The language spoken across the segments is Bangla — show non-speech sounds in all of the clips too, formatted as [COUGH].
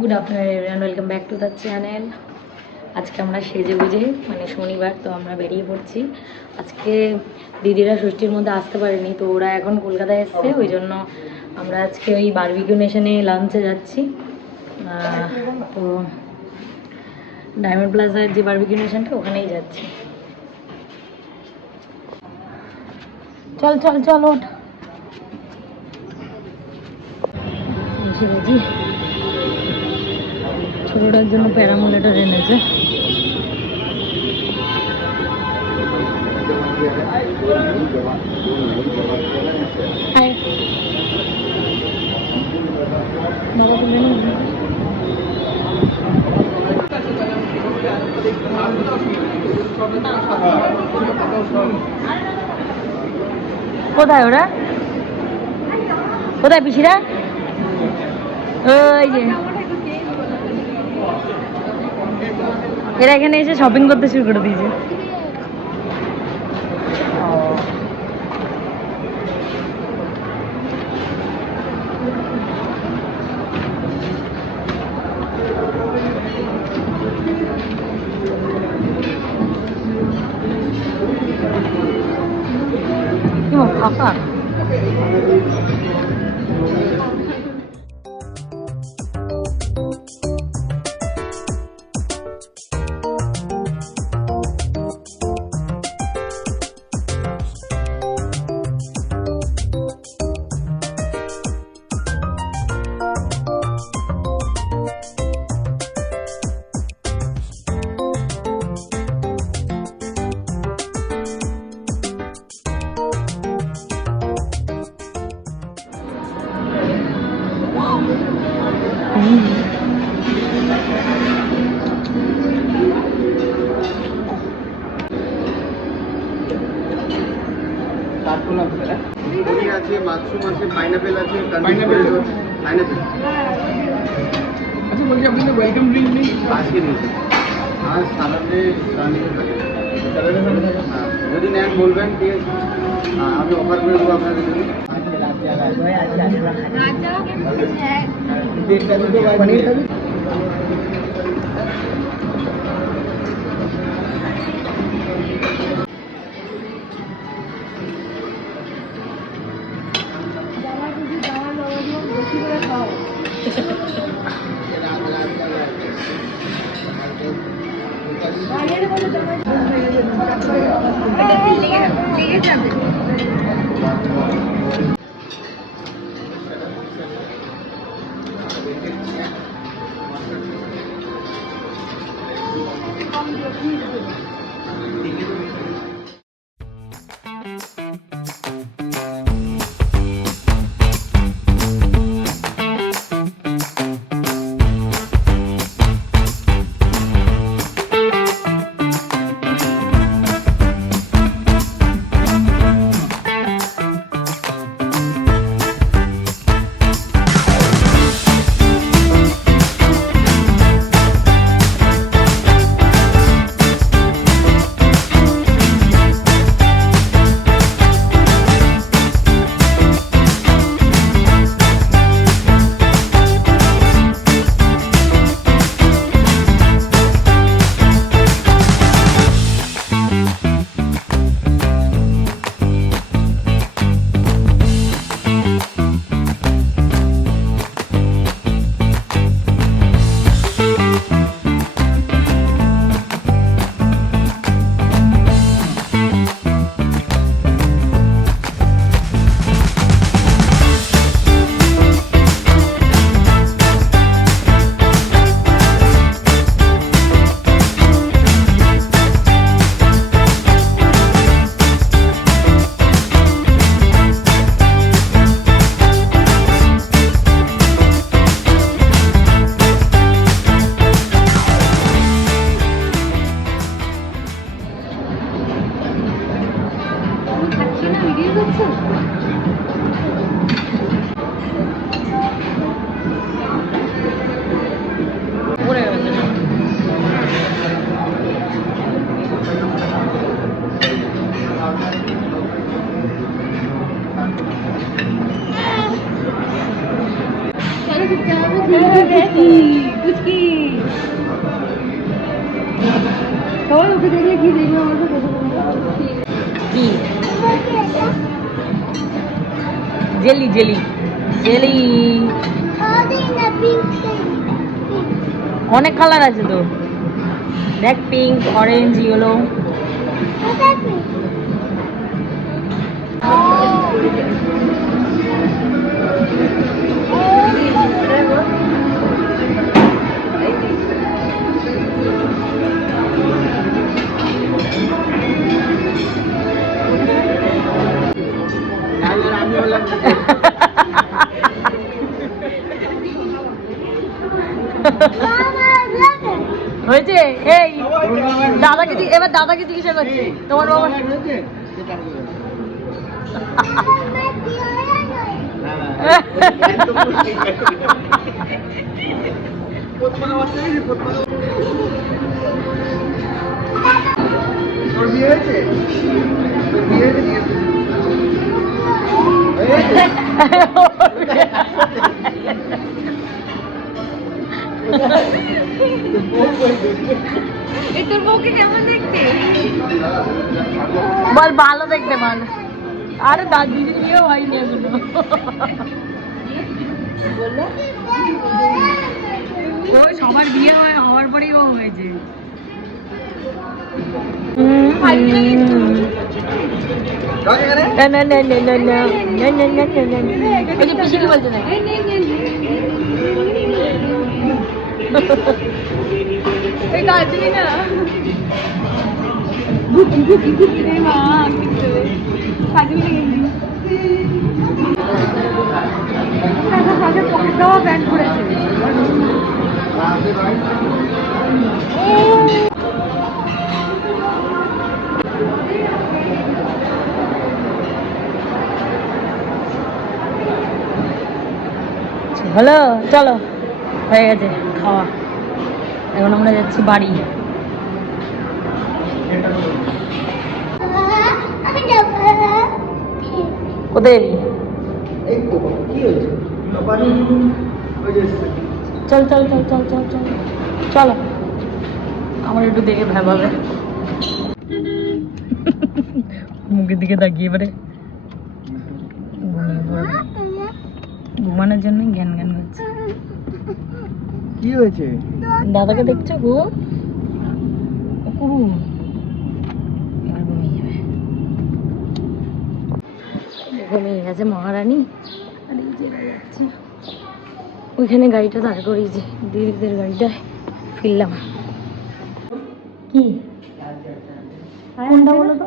Good afternoon everyone welcome back to the channel আজকে আমরা সেজে বুঝে মানে শনিবার, তো আমরা বেরিয়ে পড়ছি। আজকে দিদিরা ষষ্ঠীর মধ্যে আসতে পারেনি, তো ওরা এখন কলকাতায় এসছে। ওই জন্য আমরা আজকে ওই বারবিকিউ নেশনে লাঞ্চে যাচ্ছি। তো ডায়মন্ড প্লাজার যে বারবিকিউ নেশনটা ওখানেই যাচ্ছি। চল চল চল, ওঠ। গেছি ছোটটার জন্য প্যারামোলেটার এনেছে। কোথায় ওরা? কোথায় পিসিরা? ওই যে। এরা এখানে এসে শপিং করতে শুরু করে দিয়েছে। আছে মাশরুম আছে পাইনাপেল আছে Pineapple? পাইনাপেল আচ্ছা বলছি আপনাদের ওয়েলকাম ড্রিঙ্ক নেই? আজকে নিয়েছি আর সালাডে সালাডে থাকে হ্যাঁ, যদি নেন বলবেন ঠিক আছে। হ্যাঁ, আমি অফার করে দেবো আপনাদের জন্য। Paneer はい、jelly jelly jelly. অনেক কালার আছে তো। দেখ পিঙ্ক অরেঞ্জ ইয়েলো [LAUGHS] হয়েছে? এই দাদাকে এবার দাদাকে জিজ্ঞাসা করছি। তোমার বাবা বিয়ে হয়েছে? বিয়ে হয়েছে। তোর বউকে কেমন দেখতে? বল ভালো দেখতে ভালো আরে দাদির বিয়েও হয়নি ওই সবার বিয়ে হয় হওয়ার পরেই ও হয়েছে। এখানে। না না না না না না না না না না না ওই যে পিসি কি বলছে না এই কাজলি না গুটি গুটি গুটি রে মা কিন্তু কাজলি সাথে পকেট দেওয়া প্যান্ট পরেছে হলো? চলো হয়ে গেছে খাওয়া। এখন আমরা যাচ্ছি বাড়ি। কোথায় চল চল চল চল চল চল। চলো আমার একটু দেখে ভাবাবে মুখের দিকে তাকিয়ে এবারে ঘুমিয়ে পড়বে। ঘুমানোর জন্য জ্ঞান জ্ঞান হচ্ছে কি হয়েছে? দাদাকে দেখছ গো? কুহু ঘুমিয়ে গেছে মহারানী। আর এই যে যাচ্ছে ওইখানে গাড়িটা দাঁড় করিয়েছি দিদিদের গাড়িটায় ফিরলাম। কি? কোনটা বলো তো?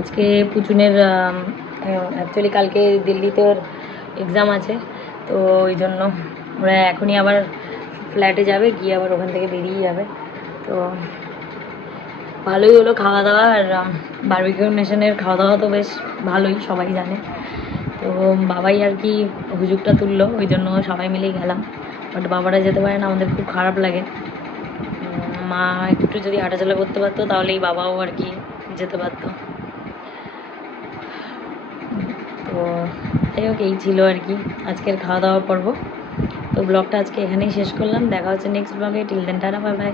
আজকে পুচুনের অ্যাকচুয়ালি কালকে দিল্লিতে ওর এক্সাম আছে, তো ওই জন্য ওরা এখনই আবার ফ্ল্যাটে যাবে, গিয়ে আবার ওখান থেকে বেরিয়ে যাবে। তো ভালোই হলো খাওয়া দাওয়া আর বার্বিকিউ নেশনের খাওয়া দাওয়া তো বেশ ভালোই, সবাই জানে। তো বাবাই আর কি হুজুগটা তুললো, ওই জন্য সবাই মিলেই গেলাম। বাট বাবারা যেতে পারে না, আমাদের খুব খারাপ লাগে। মা একটু যদি হাঁটাচলা করতে পারতো, তাহলেই বাবাও আর কি যেতে পারতো তো যাই হোক, এই ছিল আর কি আজকের খাওয়া দাওয়া পর্ব। তো ব্লগটা আজকে এখানেই শেষ করলাম। দেখা হচ্ছে নেক্সট ব্লগে till then tata bye bye